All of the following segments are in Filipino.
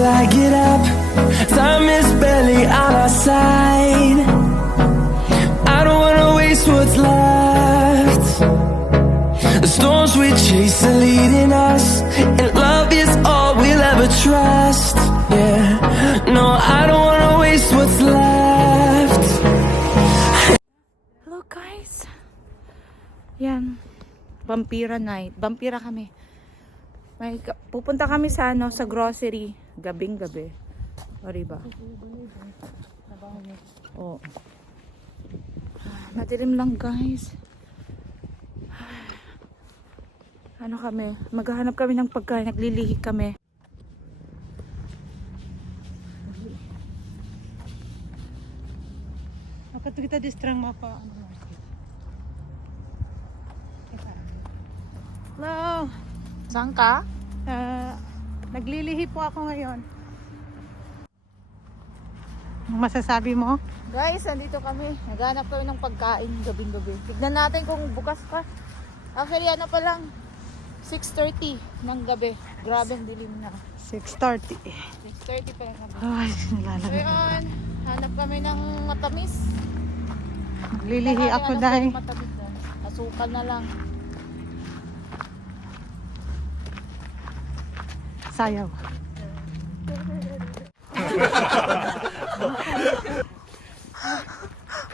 till I get up. Time is barely on our side. I don't wanna waste what's left. The storms we chase are leading us, and love is all we'll ever trust. Yeah, no, I don't wanna waste what's left. Hello guys. Yan. Vampira night. Vampira kami. Pupunta kami sa sa grocery. Gabing-gabi. O diba? Oh. Madilim lang guys. Ano kami? Maghahanap kami ng pagkain. Naglilihi kami. Bakit kita distrang mapa? Hello. Saan ka? Naglilihi po ako ngayon. Ang masasabi mo? Guys, andito kami. Naghanap kami ng pagkain gabing-gabi. Tignan natin kung bukas pa. Actually, ano pa lang? 6:30 ng gabi. Grabe ang dilim na. 6:30. 6:30 pa lang kami. Ay, So nilalamig. yun, hanap kami ng matamis. Naglilihi ako Hanap dahil. kami matamis doon. Asukal na lang. Sayaw.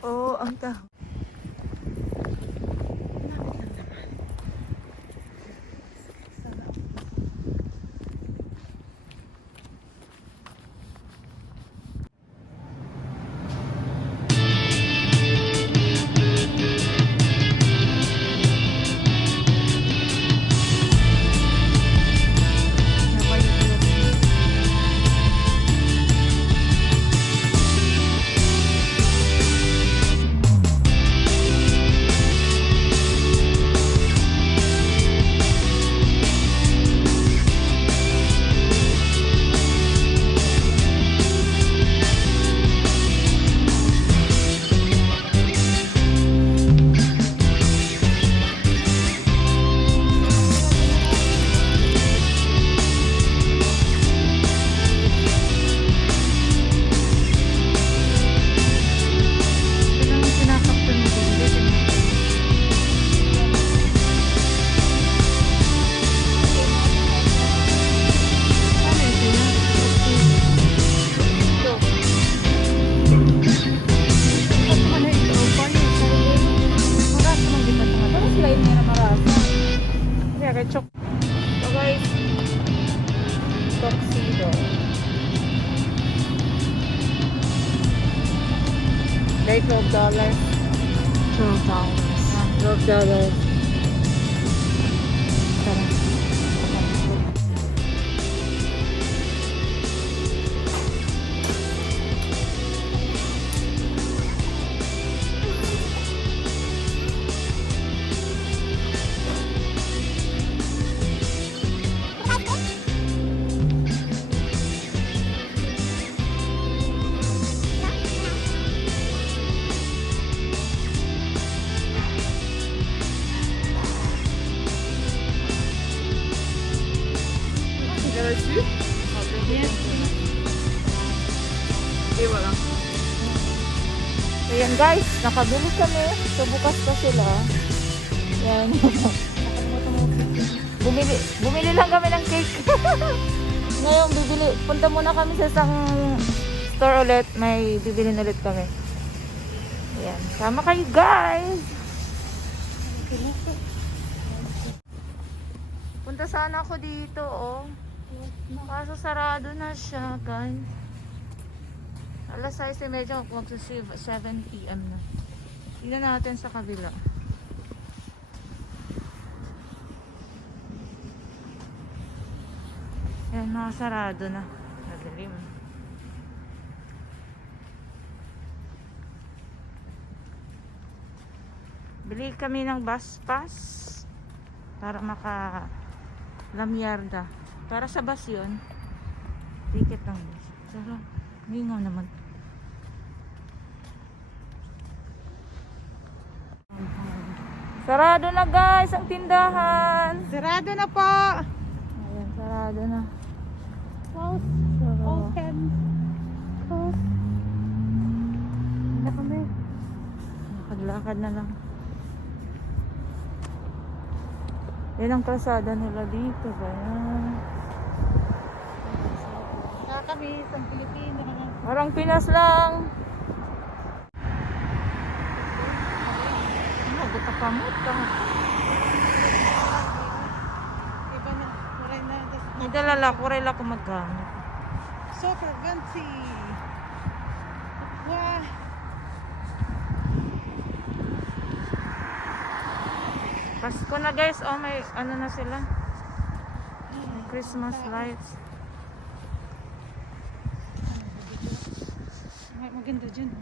Oo, ang ta. So guys, tuxedo. They $12. $12. Tara. Ayan guys, nakabili kami. So bukas pa sila. Ayan. bumili lang kami ng cake. Ngayon punta muna kami sa isang store ulit. May bibili ulit kami. Ayan, sama kayo guys. Punta sana ako dito oh. Kaso sarado na siya guys. Alas 6:30 magsa 7 PM na. Tignan natin sa kabila. Ayan, nakasarado na. Nadilim. Bili kami ng bus pass para maka lamyarda. Para sa bus yun. Ticket ng bus. Sarap. Gingaw naman. Sarado na guys ang tindahan. Sarado na po. Ayan, sarado na. Close. So, Open. Close. Na kami. lakad-lakad na lang. Yan ang kalsada nila dito. Ganyan. Na kami sa Pilipinas. Parang Pinas lang. Naguta ka mo. Iba na. Waray na. Nagdalala ko rin ako maggamit. Super fancy. Wow. Pasko na guys. Oh, may ano na sila. May Christmas lights. May maganda dyan.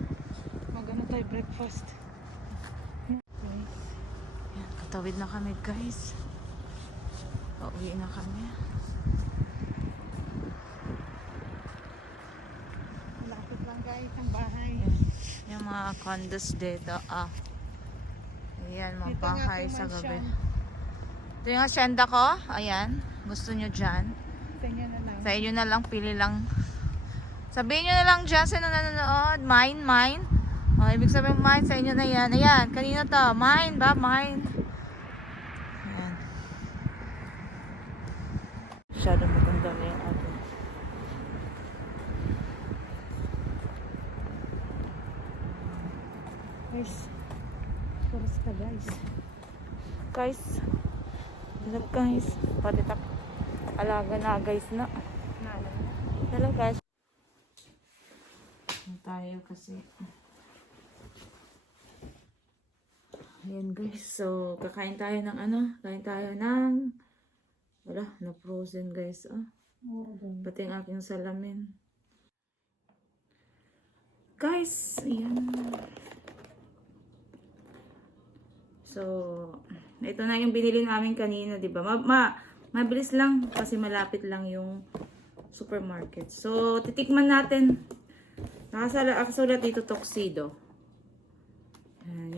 Magano tayo breakfast. Guys. Yan, katawid na kami guys. Pauwi na kami. Malapit lang guys ang bahay. Yan. Yung mga condos dito. Ayan, mga Ito nga bahay po, sa gabi. mansion. Ito yung asyenda ko. Ayan. Gusto nyo dyan. Sa inyo na lang. Sa inyo na lang, pili lang. Sabihin nyo na lang dyan sa nanonood. Mine, mine. O, ibig sabihin mine, sa inyo na yan. Ayan, kanina to. Mine ba? Mine. Ayan. Masyadong maganda na yung atin. Guys. Puros ka guys. Guys. Hello guys. Pati tak alaga na guys na. Hello guys. Tayo kasi. Ayan guys. So, kakain tayo ng ano? Kain tayo ng wala, na frozen guys. Pati ang aking salamin. Guys, ayan. So, ito na yung binili namin kanina, 'di ba? Mabilis lang kasi malapit lang yung supermarket. So, titikman natin. Nakasulat dito tuxedo.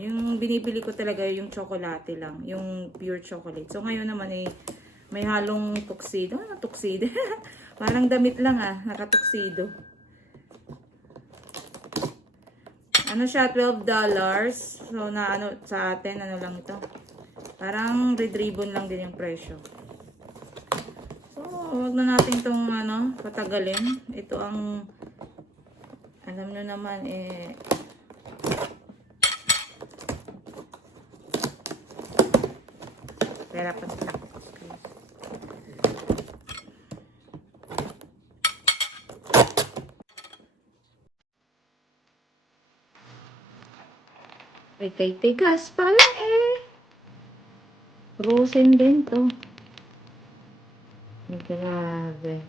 Yung binibili ko talaga yung chocolate lang, yung pure chocolate. So, ngayon naman may halong tuxedo. Ano tuxedo? Parang damit lang naka-tuxedo. Ano siya, $12. So, na ano sa atin, ano lang ito. Parang red ribbon lang din yung presyo. So, wag na natin itong patagalin. Ito ang, alam nyo naman, pera pa sila. Ay, kay tigas pala Frozen din to. Grabe.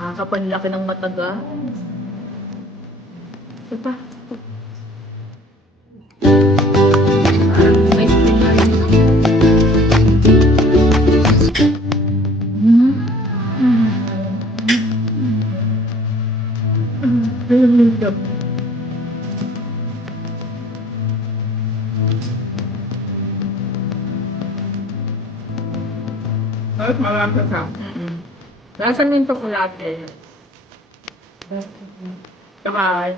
Nakakapanlaki ng mataga. Ito pa. Parang ice cream na rin. Ay, marami ka. Nasaan yung chocolate? Saka,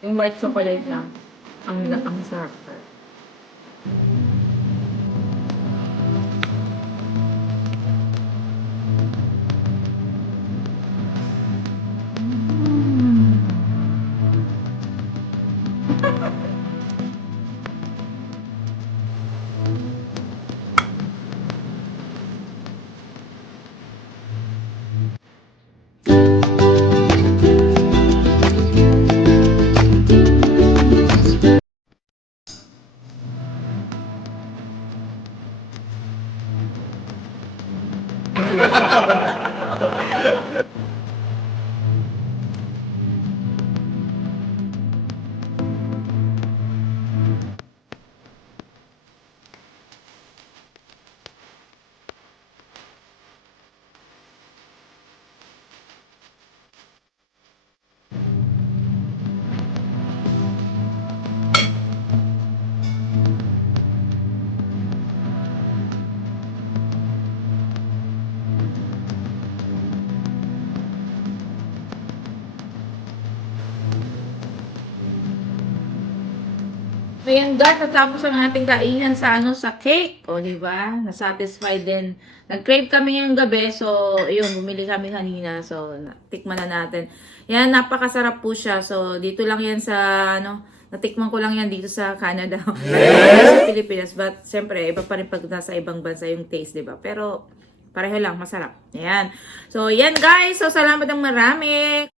yung white chocolate lang. Ang sarap. So yan guys, natapos ang ating kainan sa sa cake. O, di ba? Nasatisfied din. Nag-crave kami ngayong gabi. So, yun, bumili kami kanina. So, tikman na natin. Yan, napakasarap po siya. So, dito lang yan sa, natikman ko lang yan dito sa Canada. Sa Pilipinas. But, siyempre, iba pa rin pag nasa ibang bansa yung taste, di ba? Pero, pareho lang, masarap. Ayan. So, yan guys. So, salamat ng marami.